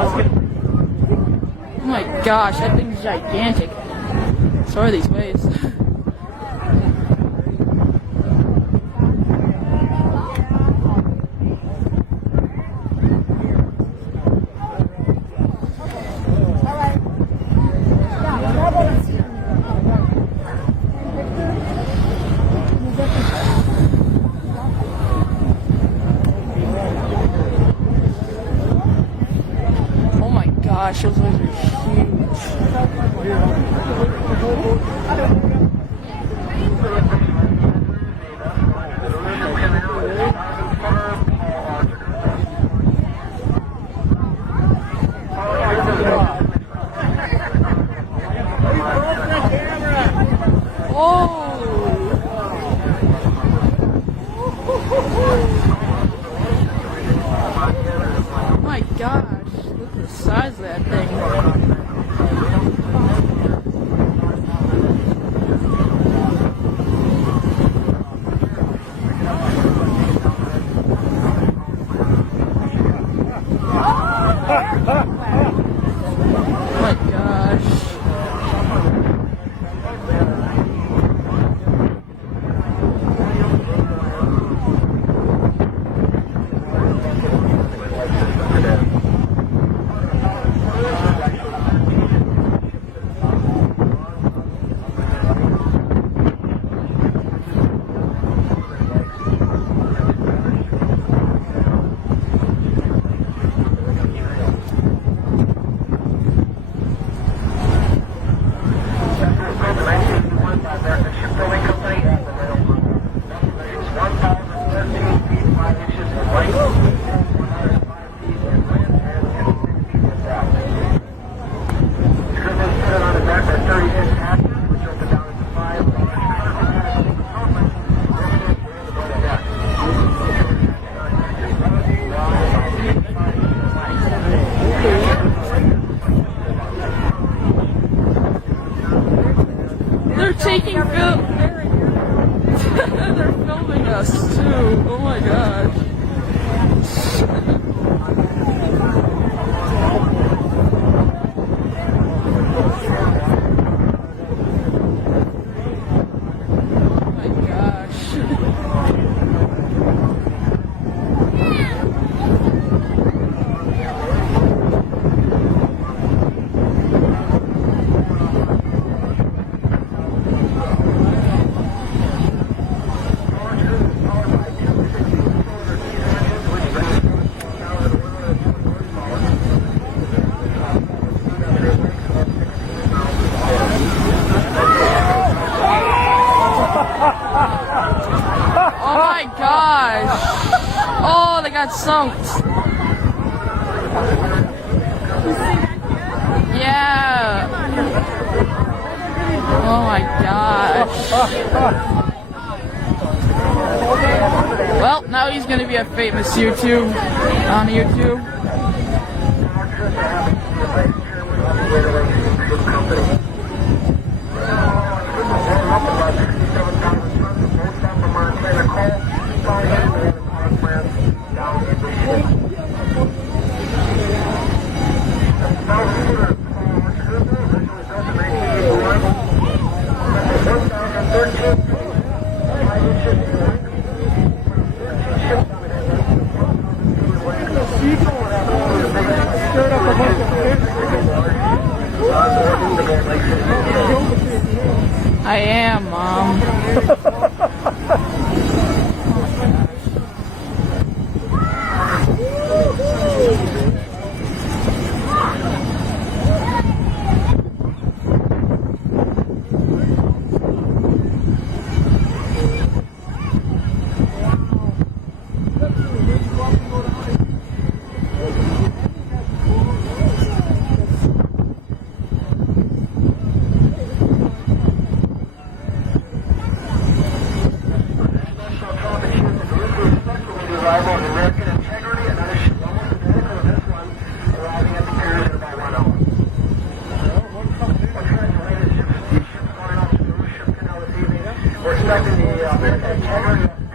Oh my gosh, that thing's gigantic. So are these waves. Gosh, those waves are huge. Oh my gosh. Look at the size of that thing. Oh my gosh. They're taking film. They're filming us too. Oh my gosh. Oh my gosh. Oh my gosh! Oh, they got soaked. Yeah. Oh my gosh. Well, now he's gonna be a famous YouTube on YouTube. I am, Mom. We're expecting the integrity